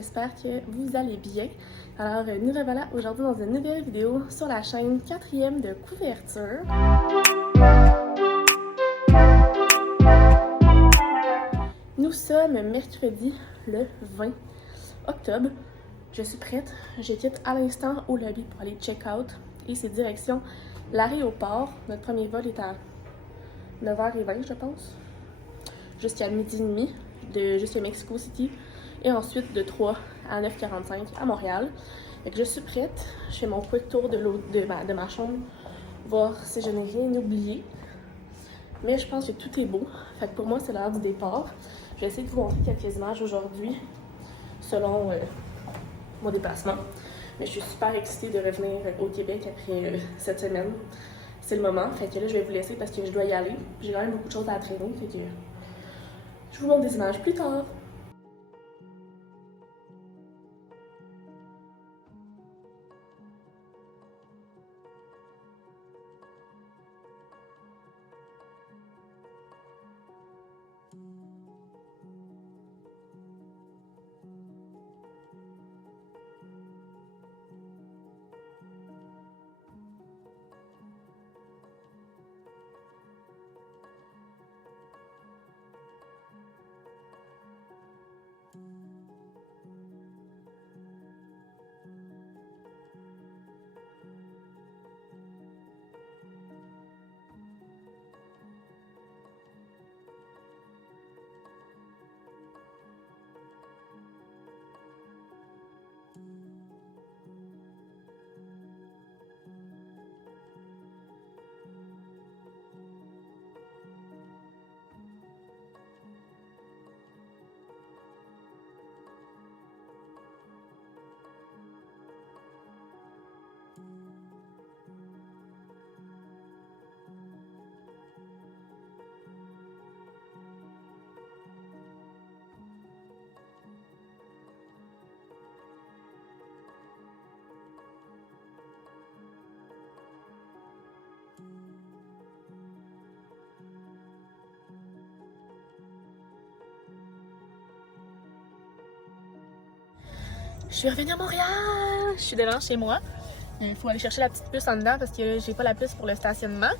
j'espère que vous allez bien. Alors, nous revoilà aujourd'hui dans une nouvelle vidéo sur la chaîne 4e de couverture. Nous sommes mercredi le 20 octobre. Je suis prête, je quitte à l'instant au lobby pour aller check-out et c'est direction l'aéroport. Notre premier vol est à 9h20 je pense, jusqu'à 12h30 jusqu'à Mexico City et ensuite de 3 à 9h45 à Montréal. Fait que je suis prête, je fais mon quick tour de ma chambre, voir si je n'ai rien oublié. Mais je pense que tout est beau, fait que pour moi c'est l'heure du départ. Je vais essayer de vous montrer quelques images aujourd'hui selon mon déplacement. Mais je suis super excitée de revenir au Québec après cette semaine. C'est le moment, fait que là je vais vous laisser parce que je dois y aller. J'ai quand même beaucoup de choses à traîner, fait que je vous montre des images plus tard. Je suis revenue à Montréal! Je suis devant chez moi. Il faut aller chercher la petite puce en dedans parce que j'ai pas la puce pour le stationnement.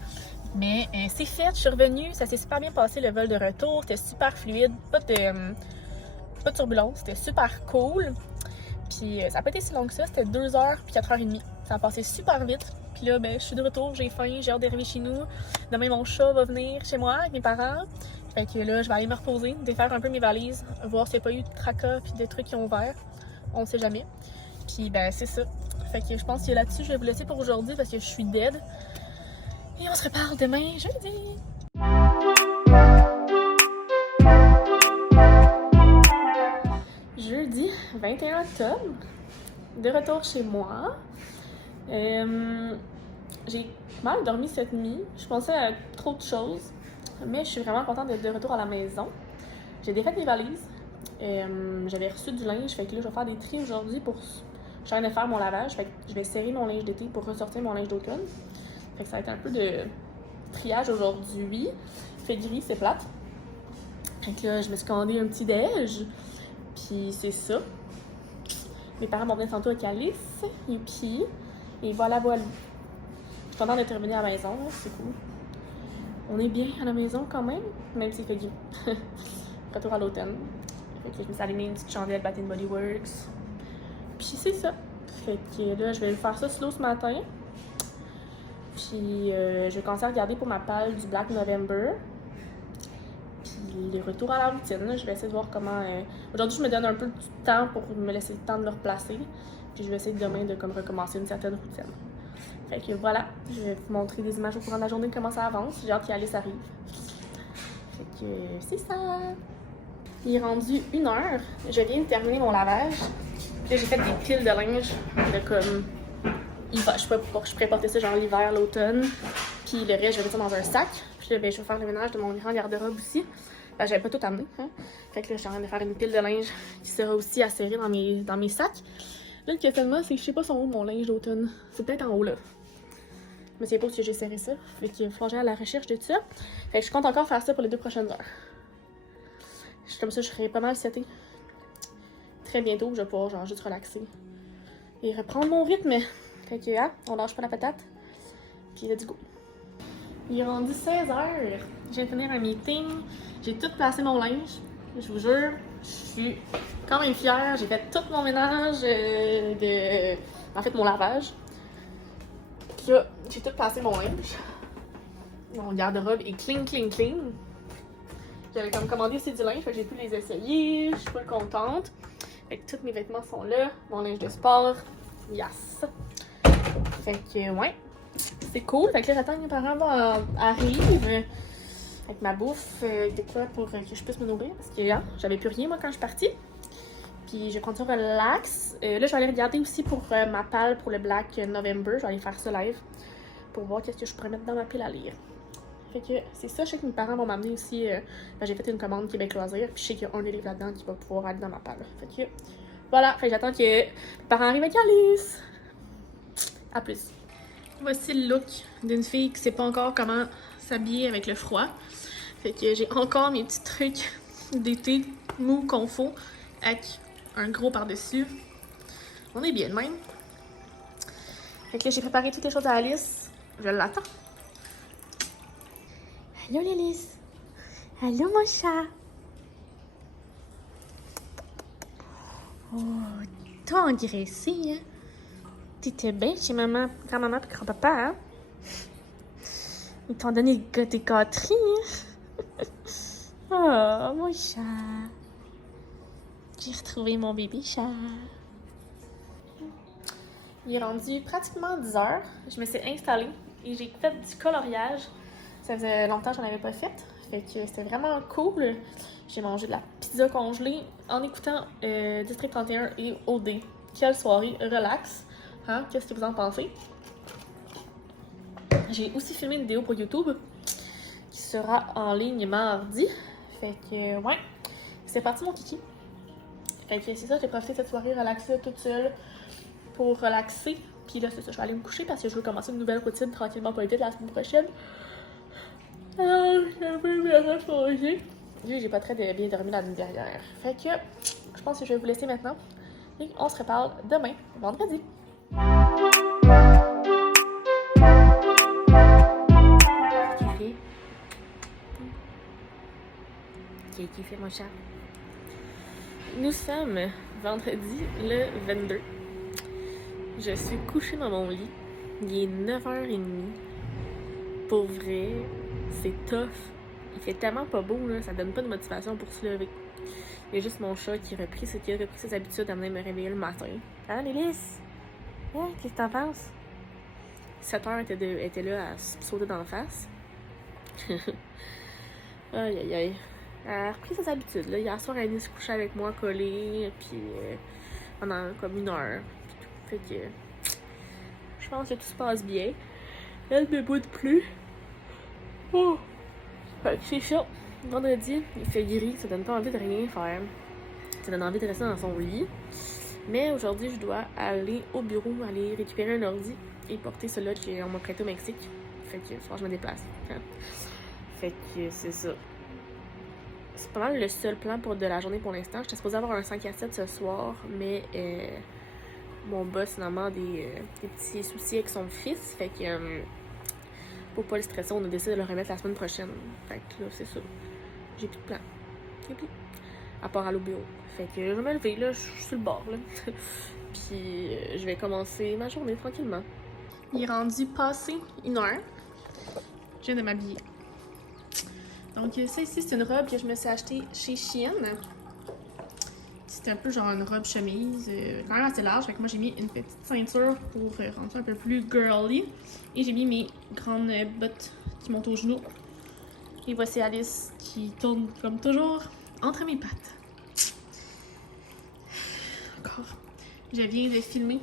Mais c'est fait, je suis revenue. Ça s'est super bien passé le vol de retour. C'était super fluide. Pas de turbulence. C'était super cool. Puis ça n'a pas été si long que ça. C'était 2h puis 4h30. Ça a passé super vite. Puis là, ben, je suis de retour. J'ai faim. J'ai hâte d'arriver chez nous. Demain, mon chat va venir chez moi avec mes parents. Fait que là, je vais aller me reposer, défaire un peu mes valises, voir s'il n'y a pas eu de tracas puis de trucs qui ont ouvert. On ne sait jamais. Puis ben c'est ça. Fait que je pense que là-dessus, je vais vous laisser pour aujourd'hui parce que je suis dead. Et on se reparle demain jeudi. Jeudi 21 octobre. De retour chez moi. J'ai mal dormi cette nuit. Je pensais à trop de choses. Mais je suis vraiment contente d'être de retour à la maison. J'ai défait mes valises. J'avais reçu du linge, fait que là je vais faire des tris aujourd'hui pour. Je viens de faire mon lavage, fait que je vais serrer mon linge d'été pour ressortir mon linge d'automne. Fait que ça va être un peu de triage aujourd'hui. Il fait gris, c'est plate. Fait que là je me suis commandé un petit déj. Puis c'est ça. Mes parents m'ont venu tantôt à Calice. Et puis. Et voilà. Je suis contente d'être revenue à la maison, c'est cool. On est bien à la maison quand même s'il fait gris. Retour à l'automne. Fait que je me suis allumé une petite chandelle Bath & Body Works. Puis c'est ça. Fait que là, je vais faire ça slow ce matin. Puis je vais commencer à regarder pour ma palle du Black November. Puis le retour à la routine. Je vais essayer de voir comment... Aujourd'hui, je me donne un peu de temps pour me laisser le temps de le replacer. Puis je vais essayer demain de comme recommencer une certaine routine. Fait que voilà, je vais vous montrer des images au courant de la journée, comment ça avance. J'ai hâte qu'Alice arrive. Fait que c'est ça. Il est rendu 1h. Je viens de terminer mon lavage. Puis là, j'ai fait des piles de linge de comme hiver. Je pourrais porter ça genre l'hiver, l'automne. Puis le reste, je vais mettre ça dans un sac. Puis là, ben, je vais faire le ménage de mon grand garde-robe aussi. Ben, j'avais pas tout amené. Hein? Fait que là, je suis en train de faire une pile de linge qui sera aussi à serrer dans mes sacs. Là, le questionnement, c'est que je sais pas son haut mon linge d'automne. C'est peut-être en haut là. Mais c'est pas où que j'ai serré ça. Fait qu'il faut aller à la recherche de tout ça. Fait que je compte encore faire ça pour les 2 prochaines heures. Comme ça, je serai pas mal setée. très bientôt, je vais pouvoir genre juste relaxer et reprendre mon rythme. Fait que, hein, on lâche pas la patate. Puis let's go. Il est rendu 16h. Je viens de finir un meeting. J'ai tout placé mon linge. Je vous jure, je suis quand même fière. J'ai fait tout mon ménage, en fait mon lavage. Puis là, j'ai tout placé mon linge. Mon garde-robe est clean, clean, clean. J'avais comme commandé aussi du linge, fait que j'ai pu les essayer. Je suis pas contente. Fait que tous mes vêtements sont là. Mon linge de sport. Yes! Fait que, ouais. C'est cool. Fait que là, j'attends que mes parents arrivent avec ma bouffe, des quoi pour que je puisse me nourrir. Parce que là, j'avais plus rien, moi, quand je suis partie. Puis je vais prendre ça relax. Là, je vais aller regarder aussi pour ma palle pour le Black November. Je vais aller faire ça live pour voir qu'est-ce que je pourrais mettre dans ma pile à lire. Fait que c'est ça. Je sais que mes parents vont m'amener aussi. J'ai fait une commande Québec Loisirs. Puis je sais qu'il y a un des livres là-dedans qui va pouvoir aller dans ma palle. Fait que voilà. Fait que j'attends que mes parents arrivent avec Alice. À plus. Voici le look d'une fille qui sait pas encore comment s'habiller avec le froid. Fait que j'ai encore mes petits trucs d'été mou confo avec un gros par-dessus. On est bien de même. Fait que là, j'ai préparé toutes les choses à Alice. Je l'attends. Allô, Alice. Allô, mon chat. Oh, t'as engraissé, hein? T'étais bien chez maman, grand-maman et grand-papa, hein? Ils t'ont donné des gâteries, hein? Oh, mon chat. J'ai retrouvé mon bébé chat. Il est rendu pratiquement 10h. Je me suis installée et j'ai fait du coloriage. Ça faisait longtemps que j'en avais pas fait. Fait que c'était vraiment cool. J'ai mangé de la pizza congelée en écoutant District 31 et OD. Quelle soirée relax. Hein? Qu'est-ce que vous en pensez? J'ai aussi filmé une vidéo pour YouTube qui sera en ligne mardi. Fait que, ouais, c'est parti mon kiki. Fait que c'est ça, j'ai profité de cette soirée relaxée toute seule pour relaxer. Puis là, c'est ça, je vais aller me coucher parce que je veux commencer une nouvelle routine tranquillement pas vite la semaine prochaine. J'ai un peu me rechanger. J'ai pas très bien dormi la nuit dernière. Fait que, je pense que je vais vous laisser maintenant. Et on se reparle demain, vendredi. Qui fait mon chat. Nous sommes vendredi le 22. Je suis couchée dans mon lit. Il est 9h30. Pour vrai, c'est tough. Il fait tellement pas beau, là, ça donne pas de motivation pour se lever. Il y a juste mon chat qui a repris ses habitudes d'amener me réveiller le matin. Hein, Lélis? Hein, qu'est-ce que t'en penses? 7h était là à sauter dans la face. Aïe aïe aïe. Elle a repris ses habitudes. Là. Hier soir, elle est venue se coucher avec moi collée, puis pendant comme 1 heure. Fait que je pense que tout se passe bien. Elle me boude plus. Oh! Fait que c'est ça. Vendredi, il fait gris, ça donne pas envie de rien faire. Ça donne envie de rester dans son lit. Mais aujourd'hui, je dois aller au bureau, aller récupérer un ordi et porter celui-là qu'on m'a prêté au Mexique. Fait que ce soir, je me déplace. Fait que c'est ça. C'est pas mal le seul plan pour de la journée pour l'instant. J'étais supposée avoir un 5 à 7 ce soir, mais mon boss finalement des petits soucis avec son fils. Fait que pour pas le stresser, on a décidé de le remettre la semaine prochaine. Fait que là, c'est ça. J'ai plus de plan. Et puis, à part aller au bureau. Fait que je vais me lever, là, je suis sur le bord, là. Puis je vais commencer ma journée tranquillement. Il est rendu passé 1h. Je viens de m'habiller. Donc ça ici, c'est une robe que je me suis achetée chez Shein. C'est un peu genre une robe chemise, quand même assez large. Fait que moi j'ai mis une petite ceinture pour rendre ça un peu plus girly. Et j'ai mis mes grandes bottes qui montent aux genoux. Et voici Alice qui tourne comme toujours entre mes pattes. Encore. Je viens de filmer.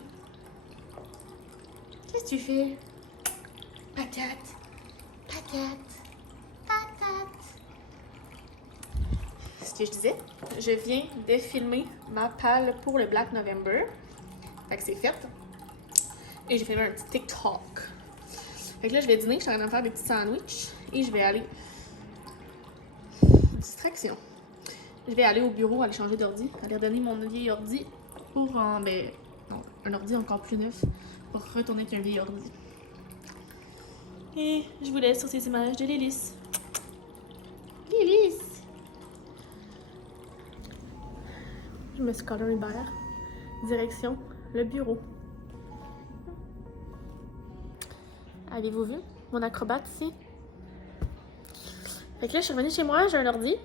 Qu'est-ce que tu fais? Patate. Patate. Ce que je disais, je viens de filmer ma palle pour le Black November. Fait que c'est fait. Et j'ai fait un petit TikTok. Fait que là, je vais dîner, je suis en train de me faire des petits sandwichs. Et je vais aller... Distraction. Je vais aller au bureau, aller changer d'ordi, aller redonner mon vieil ordi pour non, un ordi encore plus neuf pour retourner avec un vieil ordi. Et je vous laisse sur ces images de Lilith. Lilith! Je me suis collé un Uber. Direction le bureau. Avez-vous vu mon acrobate ici? Fait que là, je suis revenue chez moi, j'ai un ordi.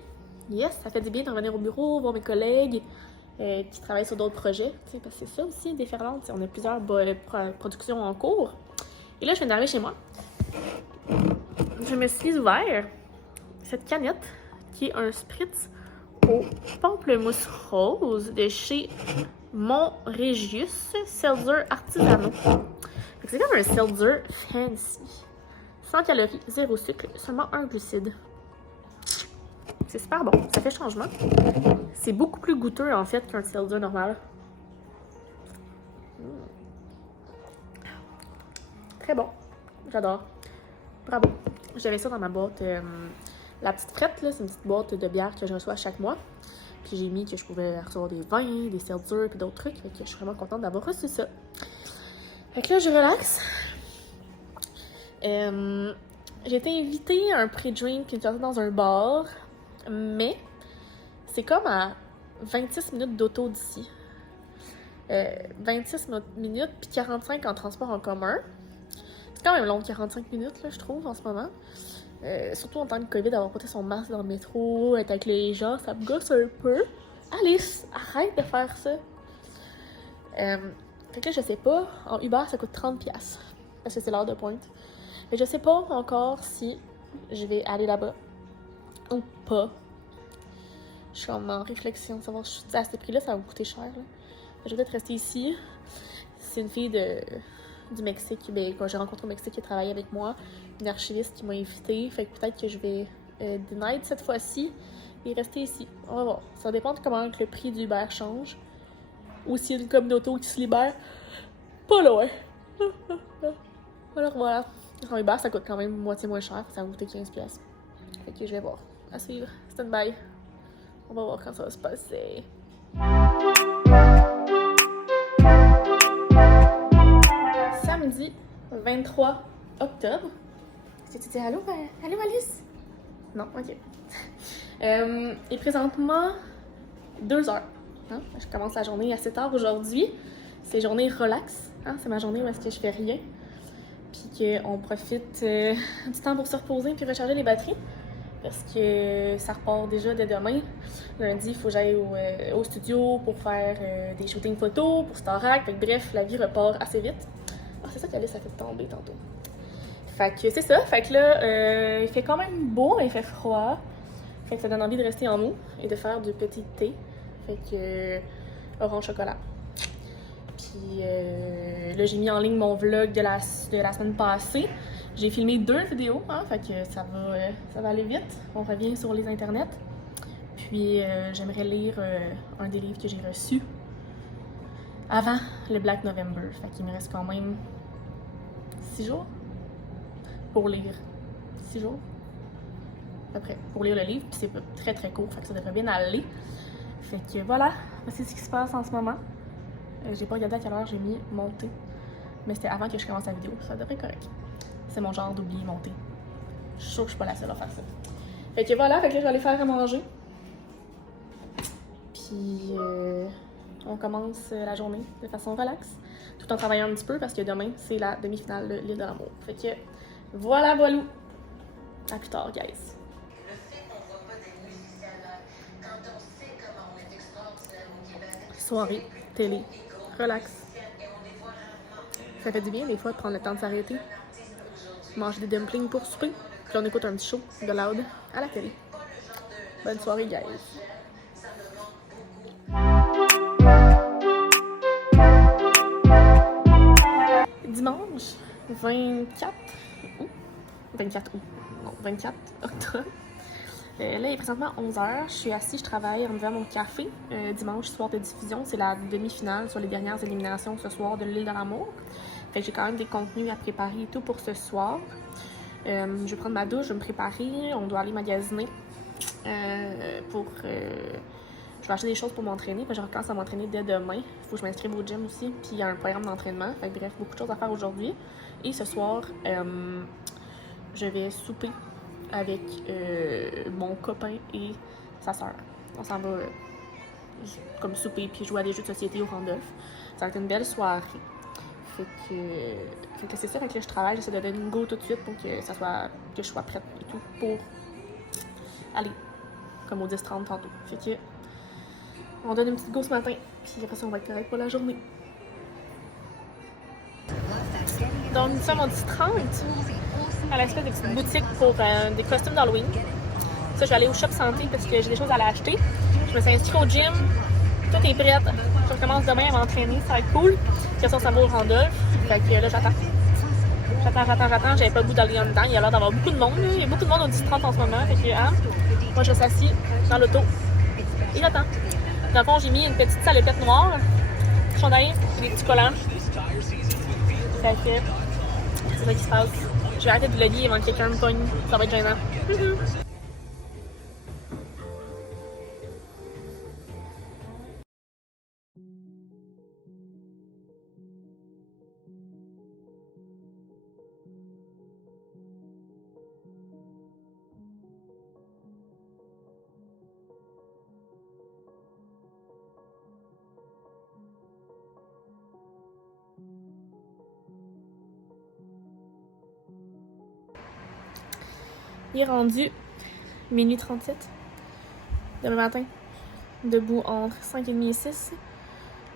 Yes, ça fait du bien de revenir au bureau, voir mes collègues qui travaillent sur d'autres projets. Parce que c'est ça aussi, Déferlante. On a plusieurs productions en cours. Et là, je viens d'arriver chez moi. Je me suis ouvert cette canette qui est un spritz au pamplemousse rose de chez Montrégius Seltzer Artisanaux. C'est comme un seltzer fancy. 100 calories, 0 sucre, seulement 1 glucide. C'est super bon, ça fait changement. C'est beaucoup plus goûteux en fait qu'un seltzer normal. Très bon, j'adore. Bravo. J'avais ça dans ma boîte. La petite frette, là, c'est une petite boîte de bière que je reçois chaque mois. Puis j'ai mis que je pouvais recevoir des vins, des seltzers et d'autres trucs. Fait que je suis vraiment contente d'avoir reçu ça. Fait que là, je relaxe. J'ai été invitée à un pre-drink puis une sortie dans un bar. Mais c'est comme à 26 minutes d'auto d'ici. 26 minutes puis 45 en transport en commun. C'est quand même long, 45 minutes, là, je trouve, en ce moment. Surtout en temps de COVID, avoir porté son masque dans le métro, être avec les gens, ça me gosse un peu. Alice, arrête de faire ça. Fait que là, je sais pas, en Uber, ça coûte 30$. Parce que c'est l'heure de pointe. Mais je sais pas encore si je vais aller là-bas ou pas. Je suis en réflexion de savoir si à ce prix-là, ça va me coûter cher. Là. Je vais peut-être rester ici. C'est une fille du Mexique, que j'ai rencontré au Mexique qui travaille avec moi, une archiviste qui m'a invitée. Fait que peut-être que je vais deny cette fois-ci et rester ici. On va voir. Ça dépend de comment le prix du Uber change. Ou s'il y a une communauté qui se libère. Pas loin. Alors voilà. En Uber, ça coûte quand même moitié moins cher. Ça va coûter 15$. Fait que je vais voir. À suivre. Stand by. On va voir quand ça va se passer. Samedi 23 octobre. Est-ce que tu dis allô? Allô Alice? Non? Ok. Et présentement, 2 heures. Hein? Je commence la journée assez tard aujourd'hui. C'est journée relax. Hein? C'est ma journée où est-ce que je fais rien. Puis qu'on profite du temps pour se reposer puis recharger les batteries. Parce que ça repart déjà dès demain. Lundi, il faut que j'aille au studio pour faire des shootings photos, pour Starac. Bref, la vie repart assez vite. Ah, c'est ça qu'Alice a fait tomber tantôt. Fait que c'est ça. Fait que là, il fait quand même beau, mais il fait froid. Fait que ça donne envie de rester en mou et de faire du petit thé. Fait que orange chocolat. Puis là, j'ai mis en ligne mon vlog de la semaine passée. J'ai filmé 2 vidéos, hein, fait que ça va aller vite. On revient sur les internets. Puis j'aimerais lire un des livres que j'ai reçus avant le Black November. Fait qu'il me reste quand même 6 jours pour lire. 6 jours à peu près pour lire le livre. Puis c'est très très court, fait que ça devrait bien aller. Fait que voilà, voici ce qui se passe en ce moment. J'ai pas regardé à quelle heure j'ai mis monter, mais c'était avant que je commence la vidéo. Ça devrait être correct. C'est mon genre d'oublier monter. Je suis sûre que je suis pas la seule à faire ça. Fait que voilà, fait que là, je vais aller faire à manger. Puis on commence la journée de façon relax, tout en travaillant un petit peu parce que demain, c'est la demi-finale de l'Île de l'amour. Fait que voilà, voilà. À plus tard, guys. Soirée, télé, relax. Ça fait du bien des fois de prendre le temps de s'arrêter. Manger des dumplings pour souper. Puis on écoute un petit show de Loud à la télé. Bonne soirée, guys. Dimanche 24 août. 24 août. Non, 24 octobre. Là, il est présentement 11h. Je suis assise, je travaille en buvant mon café. Dimanche, soir de diffusion, c'est la demi-finale sur les dernières éliminations ce soir de l'Île de l'amour. Fait que j'ai quand même des contenus à préparer et tout pour ce soir. Je vais prendre ma douche, je vais me préparer. On doit aller magasiner je vais acheter des choses pour m'entraîner. Je recommence à m'entraîner dès demain. Il faut que je m'inscrive au gym aussi. Puis il y a un programme d'entraînement. Fait que bref, beaucoup de choses à faire aujourd'hui. Et ce soir, je vais souper avec mon copain et sa sœur. On s'en va comme souper puis jouer à des jeux de société au Randolph. Ça va être une belle soirée. Fait que c'est ça. Fait que là, je travaille. J'essaie de donner une go tout de suite pour que je sois prête et tout pour aller comme au 10-30 tantôt. Fait que on donne une petite go ce matin, puis après ça, on va être correct pour la journée. Donc, nous sommes au 10-30 à l'espèce de petite boutique pour des costumes d'Halloween. Ça, je vais aller au shop santé parce que j'ai des choses à aller acheter. Je me suis inscrite au gym. Tout est prêt. Je recommence demain à m'entraîner. Ça va être cool. Puis ça va au Randolph. Fait que là, j'attends. J'avais pas le goût d'aller en dedans. Il y a l'air d'avoir beaucoup de monde. Il y a beaucoup de monde au 10-30 en ce moment. Fait que, moi, je s'assis dans l'auto et j'attends. Dans le fond, j'ai mis une petite salopette noire, chandail et des petits collants. Fait que c'est ça qui se passe. Je vais arrêter de vlogger avant que quelqu'un me pogne. Ça va être gênant. Il est rendu minuit 37 demain matin, debout entre 5h30 et 6.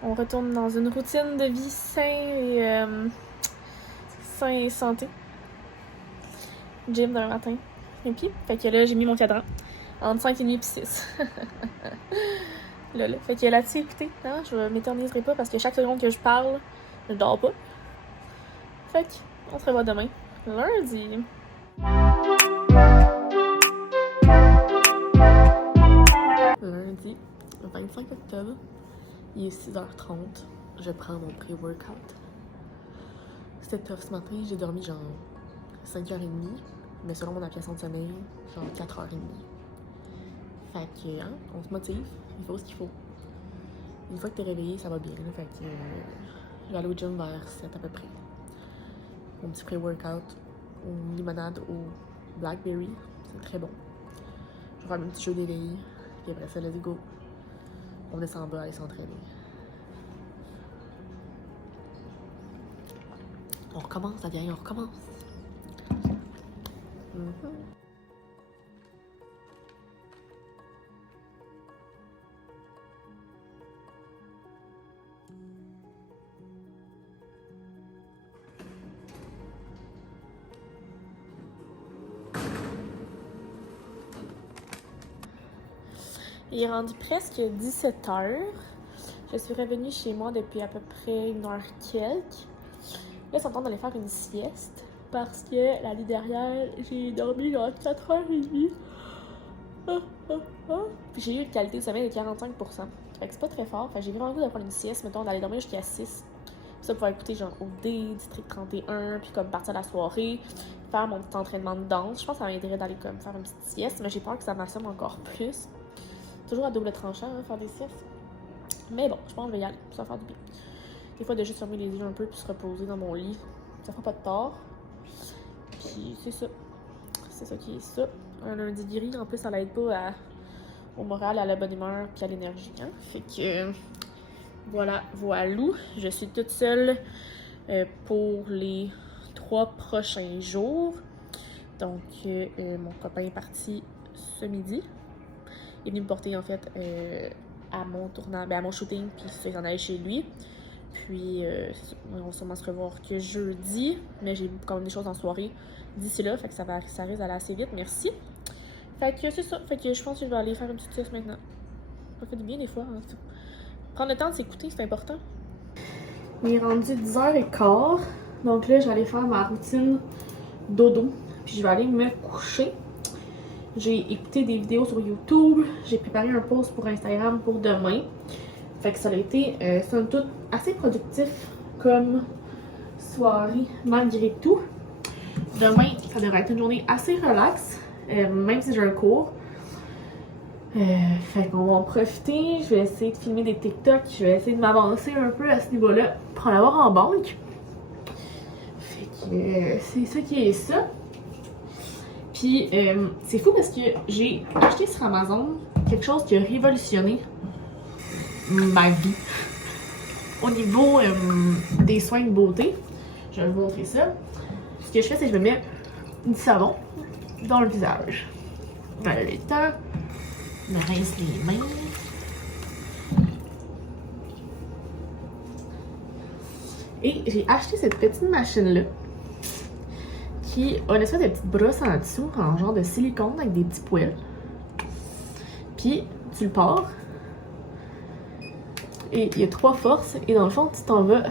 On retourne dans une routine de vie sain et santé. Gym demain matin. Et puis, fait que là, j'ai mis mon cadran entre 5h30 et 6. là. Fait que là-dessus, écoutez, hein, je m'éterniserai pas parce que chaque seconde que je parle, je dors pas. Fait que, on se revoit demain, lundi. Lundi 25 octobre, il est 6h30, je prends mon pré-workout. C'était tough ce matin, j'ai dormi genre 5h30, mais selon mon application de sommeil, genre 4h30. Fait que, hein, on se motive, il faut ce qu'il faut. Une fois que t'es réveillé, ça va bien, fait que je vais aller au gym vers 7 à peu près. Mon petit pré-workout aux limonade au blackberry, c'est très bon. Je vais faire mon petit jeu d'éveil. Puis après ça, let's go. On descend en bas, aller s'entraîner. On recommence, la vieille, on recommence. Il est rendu presque 17h. Je suis revenue chez moi depuis à peu près 1h quelques. Là, ça me tente d'aller faire une sieste parce que la nuit derrière, j'ai dormi genre 4h30. Puis j'ai eu une qualité de sommeil de 45%. Fait que c'est pas très fort. Fait que j'ai vraiment envie de prendre une sieste, mettons, d'aller dormir jusqu'à 6. Ça pour écouter genre OD, District 31, puis comme partir la soirée, faire mon petit entraînement de danse. Je pense que ça m'aiderait d'aller comme faire une petite sieste, mais j'ai peur que ça m'assomme encore plus. Toujours à double tranchant, hein, faire des siestes. Mais bon, je pense que je vais y aller, ça va faire du bien. Des fois, de juste fermer les yeux un peu puis se reposer dans mon lit, ça fera pas de tort. Puis c'est ça. C'est ça qui est ça. Un lundi gris, en plus, ça l'aide pas au moral, à la bonne humeur puis à l'énergie. Hein? Fait que voilà. Je suis toute seule pour les 3 prochains jours. Donc, mon copain est parti ce midi. Il est venu me porter en fait à mon tournage, à mon shooting, puis il s'en allait chez lui. Puis on va sûrement se revoir que jeudi, mais j'ai quand même des choses en soirée d'ici là, fait que ça risque d'aller assez vite, merci. Fait que c'est ça, fait que je pense que je vais aller faire une petite sieste maintenant. Ça fait du bien des fois, hein. Prendre le temps de s'écouter, c'est important. Il est rendu 10h15, donc là je vais aller faire ma routine dodo, puis je vais aller me coucher. J'ai écouté des vidéos sur YouTube, j'ai préparé un post pour Instagram pour demain. Fait que ça a été, somme toute, assez productif comme soirée malgré tout. Demain, ça devrait être une journée assez relax, même si j'ai un cours. Fait qu'on va en profiter. Je vais essayer de filmer des TikTok. Je vais essayer de m'avancer un peu à ce niveau-là pour en avoir en banque. Fait que c'est ça qui est ça. Puis c'est fou parce que j'ai acheté sur Amazon quelque chose qui a révolutionné ma vie au niveau des soins de beauté. Je vais vous montrer ça. Ce que je fais, c'est que je me mets du savon dans le visage. Voilà le temps. Je me rince les mains. Et j'ai acheté cette petite machine-là qui a une espèce de petite brosse en dessous, en genre de silicone avec des petits poils. Puis tu le pars. Et il y a 3 forces. Et dans le fond, tu t'en vas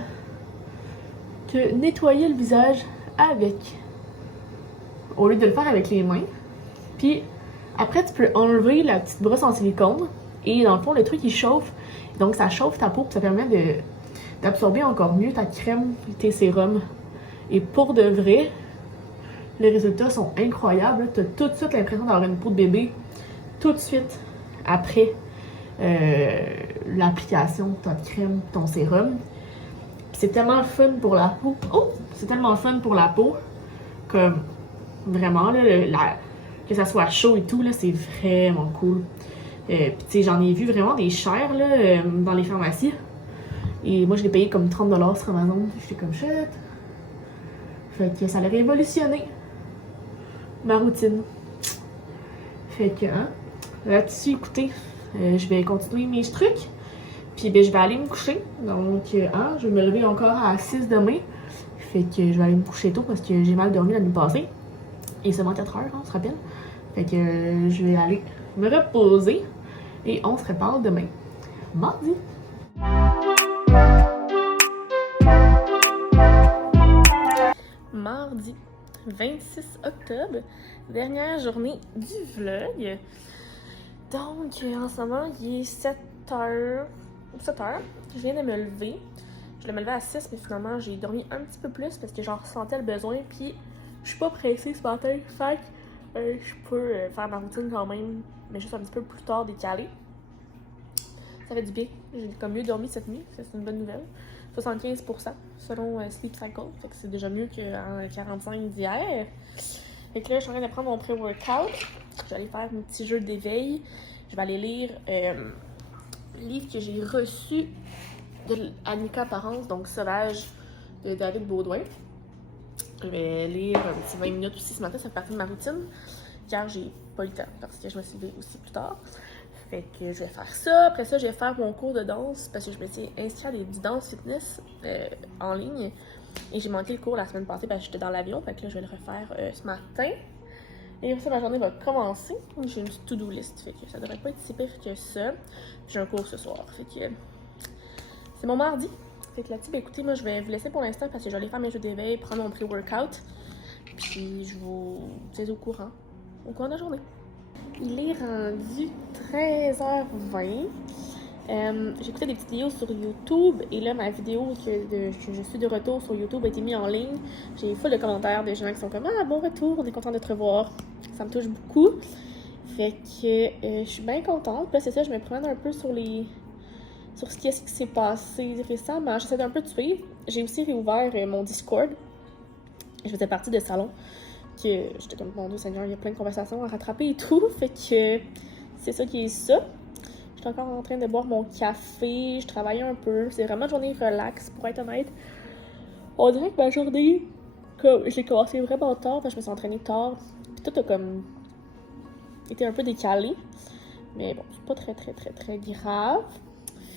te nettoyer le visage avec. Au lieu de le faire avec les mains. Puis après, tu peux enlever la petite brosse en silicone. Et dans le fond, le truc, il chauffe. Donc, ça chauffe ta peau. Puis ça permet d'absorber encore mieux ta crème et tes sérums. Et pour de vrai, les résultats sont incroyables. Tu as tout de suite l'impression d'avoir une peau de bébé. Tout de suite après l'application de ta crème, ton sérum. Puis c'est tellement fun pour la peau. Oh! C'est tellement fun pour la peau. Comme vraiment, là, que ça soit chaud et tout, là, c'est vraiment cool. Puis tu sais, j'en ai vu vraiment des chers là, dans les pharmacies. Et moi, je l'ai payé comme 30$ sur Amazon. J'étais comme shit. Fait que ça a révolutionné ma routine. Fait que, hein, là-dessus, écoutez, je vais continuer mes trucs. Puis ben, je vais aller me coucher. Donc, hein, je vais me lever encore à 6 demain. Fait que je vais aller me coucher tôt parce que j'ai mal dormi la nuit passée. Et seulement 4 heures, on se rappelle. Fait que je vais aller me reposer. Et on se reparle demain. Mardi. Mardi 26 octobre. Dernière journée du vlog. Donc, en ce moment, il est 7h. 7h. Je viens de me lever. Je me lever à 6, mais finalement, j'ai dormi un petit peu plus parce que j'en ressentais le besoin. Puis, je suis pas pressée ce matin. Fait que je peux faire ma routine quand même, mais juste un petit peu plus tard, décalé. Ça fait du bien. J'ai comme mieux dormi cette nuit. C'est une bonne nouvelle. 75% selon Sleep Cycle. Fait que c'est déjà mieux qu'en 45 d'hier. Fait que là, je suis en train de prendre mon pré-workout. Je vais aller faire un petit jeu d'éveil. Je vais aller lire le livre que j'ai reçu de Annika Parence, donc Sauvage de David Baudouin. Je vais lire un petit 20 minutes aussi ce matin, ça fait partie de ma routine. Car j'ai pas eu le temps parce que je me suis levée aussi plus tard. Fait que je vais faire ça. Après ça, je vais faire mon cours de danse parce que je me suis inscrite à du danse fitness en ligne. Et j'ai manqué le cours la semaine passée parce que j'étais dans l'avion. Fait que là, je vais le refaire ce matin. Et après ça, ma journée va commencer. J'ai une petite to-do list. Fait que ça devrait pas être si pire que ça. J'ai un cours ce soir. Fait que c'est mon mardi. Fait que là-dessus, écoutez, moi, je vais vous laisser pour l'instant parce que je vais aller faire mes jeux d'éveil, prendre mon pré-workout. Puis je vous tiens au courant de la journée. Il est rendu 13h20. J'ai écouté des petites vidéos sur YouTube et là, ma vidéo que je suis de retour sur YouTube a été mise en ligne. J'ai full de commentaires des gens qui sont comme « Ah, bon retour, on est content de te revoir. » Ça me touche beaucoup. Fait que je suis bien contente. Puis là, c'est ça, je me promène un peu sur ce qui s'est passé récemment. J'essaie d'un peu de suivre. J'ai aussi réouvert mon Discord. Je faisais partie de salon. Que j'étais comme, mon Dieu Seigneur, il y a plein de conversations à rattraper et tout. Fait que c'est ça qui est ça. J'étais encore en train de boire mon café. Je travaillais un peu. C'est vraiment une journée relax, pour être honnête. On dirait que ma journée, comme j'ai commencé vraiment tard, parce que je me suis entraînée tard. Puis tout a comme été un peu décalé. Mais bon, c'est pas très grave.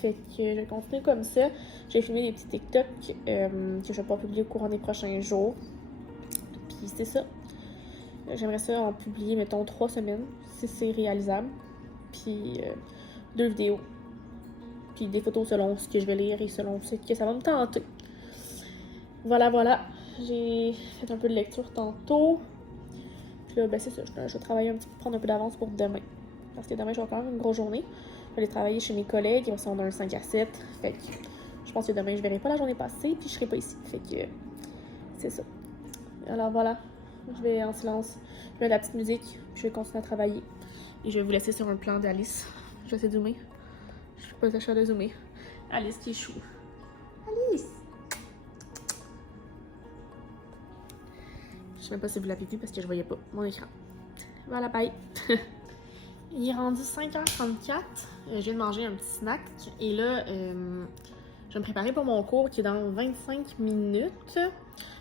Fait que je vais continuer comme ça. J'ai filmé des petits TikTok que je vais pas publier au courant des prochains jours. Puis c'est ça. J'aimerais ça en publier, mettons, 3 semaines, si c'est réalisable. Puis 2 vidéos. Puis des photos selon ce que je vais lire et selon ce que ça va me tenter. Voilà. J'ai fait un peu de lecture tantôt. Puis là, ben c'est ça. Je vais travailler un petit peu, prendre un peu d'avance pour demain. Parce que demain, je vais encore avoir une grosse journée. Je vais aller travailler chez mes collègues. Et on a un 5 à 7. Fait que je pense que demain, je verrai pas la journée passer. Puis je serai pas ici. Fait que c'est ça. Alors voilà. Je vais en silence, je mets de la petite musique, puis je vais continuer à travailler. Et je vais vous laisser sur un plan d'Alice. Je vais essayer de zoomer. Je suis pas achats de zoomer. Alice qui est chou. Alice! Je sais même pas si vous l'avez vu parce que je voyais pas mon écran. Voilà, bye! Il est rendu 5h34. Je viens de manger un petit snack. Et là, je vais me préparer pour mon cours qui est dans 25 minutes.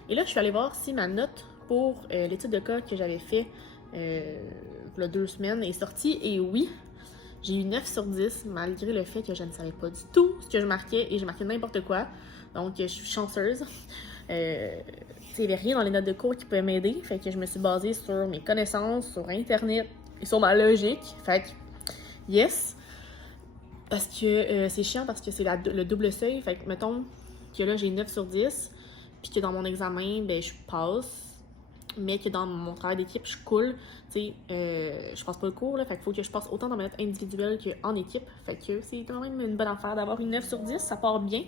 Et là, je suis allée voir si ma note pour l'étude de cas que j'avais fait il y a 2 semaines est sortie. Et oui, j'ai eu 9 sur 10, malgré le fait que je ne savais pas du tout ce que je marquais. Et j'ai marqué n'importe quoi. Donc, je suis chanceuse. Il n'y avait rien dans les notes de cours qui pouvait m'aider. Fait que je me suis basée sur mes connaissances, sur Internet et sur ma logique. Fait que, yes. Parce que c'est chiant parce que c'est le double seuil. Fait que, mettons que là, j'ai 9 sur 10. Puis que dans mon examen, ben, je passe. Mais que dans mon travail d'équipe, je coule. Tu sais, je passe pas le cours. Là, fait qu'il faut que je passe autant dans ma note individuelle qu'en équipe. Fait que c'est quand même une bonne affaire d'avoir une 9 sur 10. Ça part bien.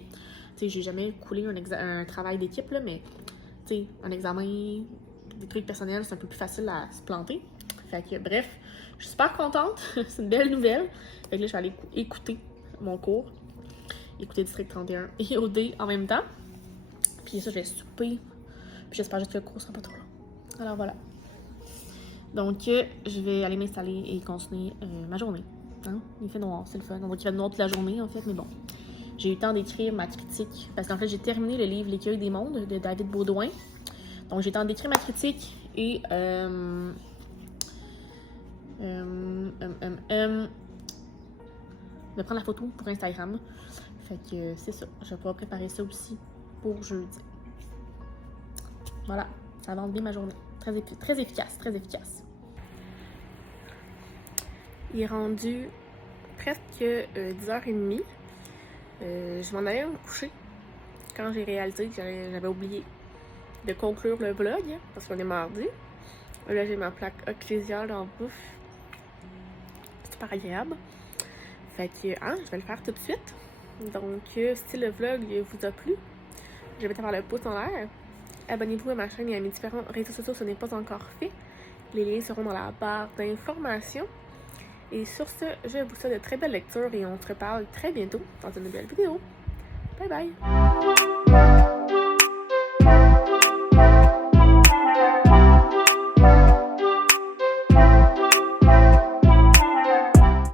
Tu sais, j'ai jamais coulé un travail d'équipe, là, mais tu sais, un examen, des trucs personnels, c'est un peu plus facile à se planter. Fait que, bref, je suis super contente. C'est une belle nouvelle. Fait que là, je vais aller écouter mon cours. Écouter District 31 et OD en même temps. Puis ça, je vais souper. Puis j'espère juste que le cours sera pas trop long. Alors voilà. Donc, je vais aller m'installer et continuer ma journée. Hein? Il fait noir, c'est le fun. On va écrire noir toute la journée, en fait, mais bon. J'ai eu le temps d'écrire ma critique. Parce qu'en fait, j'ai terminé le livre L'écueil des mondes de David Baudouin. Donc, j'ai eu le temps d'écrire ma critique et de prendre la photo pour Instagram. Fait que c'est ça. Je vais pouvoir préparer ça aussi pour jeudi. Voilà. Ça avance bien ma journée. Très efficace, très efficace. Il est rendu presque 10h30. Je m'en allais me coucher quand j'ai réalisé que j'avais oublié de conclure le vlog, parce qu'on est mardi. Là, j'ai ma plaque occlusiale en bouffe. C'est super agréable. Fait que, je vais le faire tout de suite. Donc, si le vlog vous a plu, je vais avoir le pouce en l'air. Abonnez-vous à ma chaîne et à mes différents réseaux sociaux si ce n'est pas encore fait. Les liens seront dans la barre d'informations. Et sur ce, je vous souhaite de très belles lectures et on se reparle très bientôt dans une nouvelle vidéo. Bye bye!